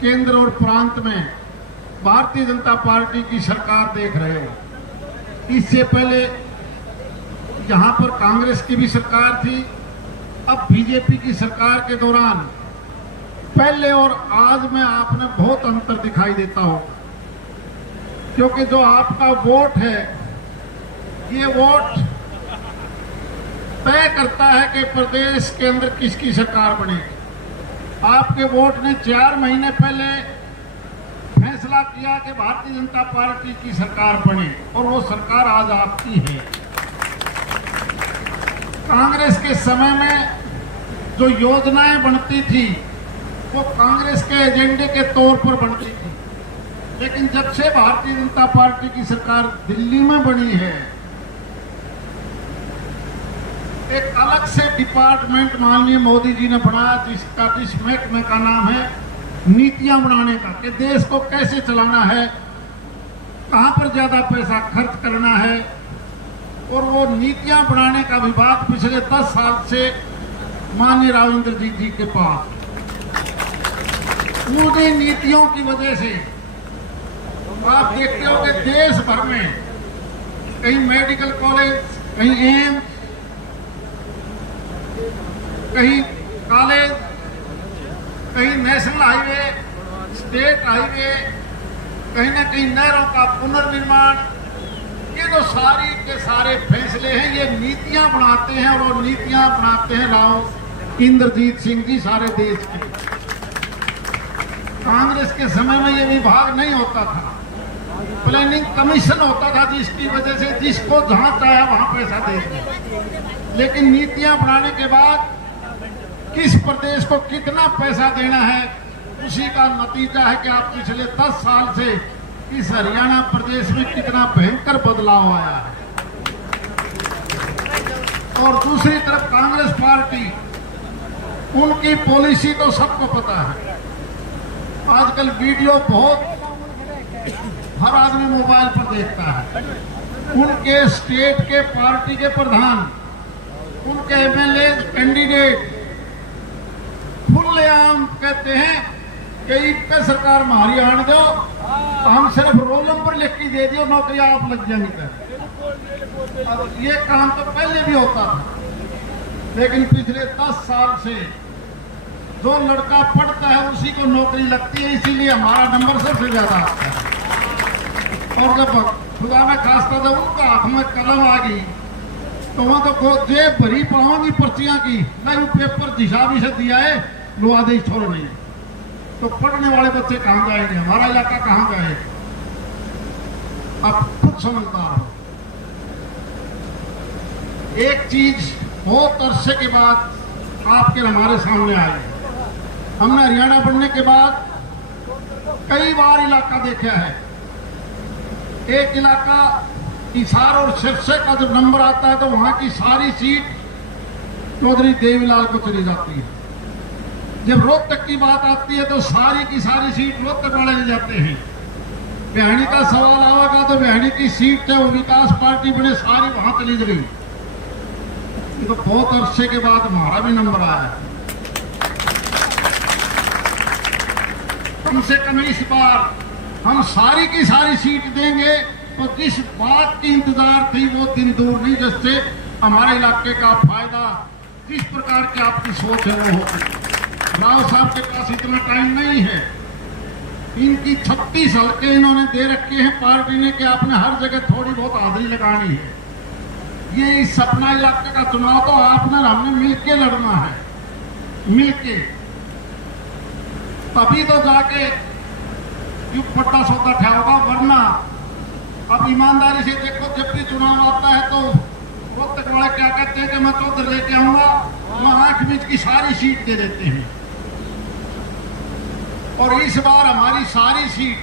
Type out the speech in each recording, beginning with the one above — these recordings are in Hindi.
केंद्र और प्रांत में भारतीय जनता पार्टी की सरकार देख रहे हो। इससे पहले यहाँ पर कांग्रेस की भी सरकार थी, अब बीजेपी की सरकार के दौरान पहले और आज में आपने बहुत अंतर दिखाई देता हो, क्योंकि जो आपका वोट है ये वोट तय करता है कि प्रदेश के अंदर किसकी सरकार बनेगी। आपके वोट ने 4 महीने पहले फैसला किया कि भारतीय जनता पार्टी की सरकार बने और वो सरकार आज आपकी है। कांग्रेस के समय में जो योजनाएं बनती थी वो कांग्रेस के एजेंडे के तौर पर बनती थी, लेकिन जब से भारतीय जनता पार्टी की सरकार दिल्ली में बनी है, एक अलग से डिपार्टमेंट माननीय मोदी जी ने बनाया जिस महकमे का नाम है नीतियां बनाने का, कि देश को कैसे चलाना है, कहां पर ज्यादा पैसा खर्च करना है। और वो नीतियां बनाने का विभाग पिछले 10 साल से माननीय राव इंद्रजीत जी के पास। उन्हीं नीतियों की वजह से आप देखते हो कि देश भर में कहीं मेडिकल कॉलेज, कहीं एम्स, कहीं कॉलेज, कहीं नेशनल हाईवे, स्टेट हाईवे, कहीं ना कहीं नहरों का पुनर्निर्माण, ये जो सारी के सारे फैसले हैं ये नीतियां बनाते हैं, और वो नीतियां बनाते हैं राव इंद्रजीत सिंह जी सारे देश के। कांग्रेस के समय में ये विभाग नहीं होता था, प्लानिंग कमीशन होता था, जिसकी वजह से जिसको जहां चाहे वहां पैसा दे दिया। लेकिन नीतियां बनाने के बाद किस प्रदेश को कितना पैसा देना है, उसी का नतीजा है कि आप पिछले 10 साल से इस हरियाणा प्रदेश में कितना भयंकर बदलाव आया है। और दूसरी तरफ कांग्रेस पार्टी, उनकी पॉलिसी तो सबको पता है। आजकल वीडियो बहुत हर आदमी मोबाइल पर देखता है। उनके स्टेट के पार्टी के प्रधान, उनके एमएलए कैंडिडेट खुलेआम कहते हैं कि इतने सरकार मारी आन दो, हम सिर्फ रोल नंबर लिख के दे दियो, नौकरी आप लग जाएंगे। और ये काम तो पहले भी होता था, लेकिन पिछले 10 साल से जो लड़का पढ़ता है उसी को नौकरी लगती है, इसीलिए हमारा नंबर सबसे ज्यादा आता है। और जब खुदा में खासता जब उनका हाथ में कलम आ गई तो वहां तो जेब भरी पाऊंगी पर्चियां की, नहीं पेपर दिशा भी से दिया है, लो आदेश छोड़ नहीं। तो पढ़ने वाले बच्चे कहां जाएंगे, हमारा इलाका कहां जाए। आप खुद समझदार हो। एक चीज बहुत अरसे के बाद आपके हमारे सामने आई। हमने हरियाणा बनने के बाद कई बार इलाका देखा है। एक इलाका हिसार और सिरसा का जब नंबर आता है तो वहां की सारी सीट चौधरी देवीलाल को चली जाती है। जब रोहतक की बात आती है तो सारी की सारी सीट रोहतक वाले ले जाते हैं। बिहानी का सवाल आएगा तो बिहानी की सीट है वो विकास पार्टी बने, सारी वहां चली गई। तो बहुत अरसे के बाद हमारा भी नंबर आया। कम से कम इस बार हम सारी की सारी सीट देंगे, तो जिस बात की इंतजार थी वो दिन दूर नहीं, जिससे हमारे इलाके का फायदा, जिस प्रकार की आपकी सोच है वो होगी। राव साहब के पास इतना टाइम नहीं है, इनकी 36 हल्के इन्होंने दे रखे हैं पार्टी ने कि आपने हर जगह थोड़ी बहुत हाजिरी लगानी है। ये इस सपना इलाके का चुनाव तो आपने हमने मिलके लड़ना है, मिलके, तभी तो जाके युग पट्टा सौदा ठा होगा। वरना अब ईमानदारी से देखो, जब भी चुनाव आता है तो रोहतक वाले क्या कहते हैं कि मैं चौधर लेके आऊंगा, मैं आंख बीच की सारी सीट दे देते हैं। और इस बार हमारी सारी सीट,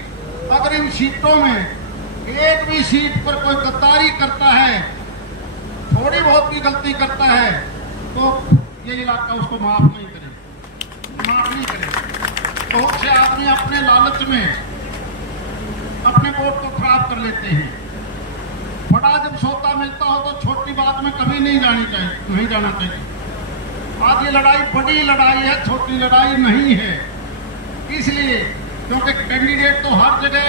अगर इन सीटों में एक भी सीट पर कोई गद्दारी करता है, थोड़ी बहुत भी गलती करता है, तो ये इलाका उसको माफ नहीं करे, माफ नहीं करे। बहुत से आदमी अपने लालच में अपने वोट को खराब कर लेते हैं। बड़ा जब सौदा मिलता हो तो छोटी बात में कभी नहीं जाना चाहिए। आज ये लड़ाई बड़ी लड़ाई है, छोटी लड़ाई नहीं है। इसलिए क्योंकि कैंडिडेट तो हर जगह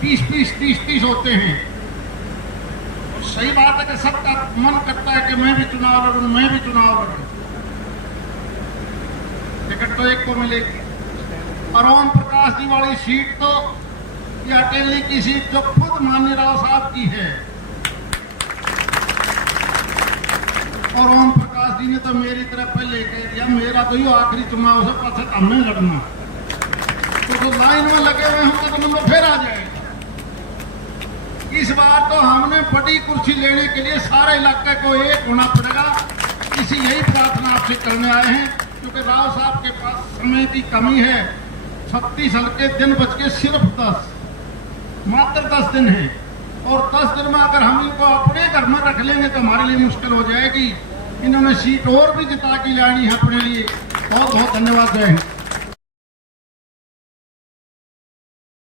20-20, 30-30 होते हैं। और सही बात है कि सबका मन करता है कि मैं भी चुनाव लड़ूं, मैं भी चुनाव लड़ूं। टिकट तो एक को मिलेगी। और ओम प्रकाश जी वाली सीट तो ये अकेली की सीट जो खुद माननीय राव साहब की है। और ओम प्रकाश जी ने तो मेरी तरफ पहले कह दिया मेरा तो ये आखिरी चुनाव से पास हमें लड़ना, तो लाइन में लगे हुए होंगे तो नंबर फिर आ जाएगा। इस बार तो हमने बड़ी कुर्सी लेने के लिए सारे इलाके को एक होना पड़ेगा। इसी यही प्रार्थना आपसे करने आए हैं, क्योंकि राव साहब के पास समय की कमी है। 36 हल्के दिन बच के सिर्फ 10, मात्र 10 दिन है। और 10 दिन में अगर हम इनको अपने घर में रख लेंगे तो हमारे लिए मुश्किल हो जाएगी। इन्होंने सीट और भी जिता के लानी है अपने लिए। बहुत बहुत धन्यवाद। जय हिंद।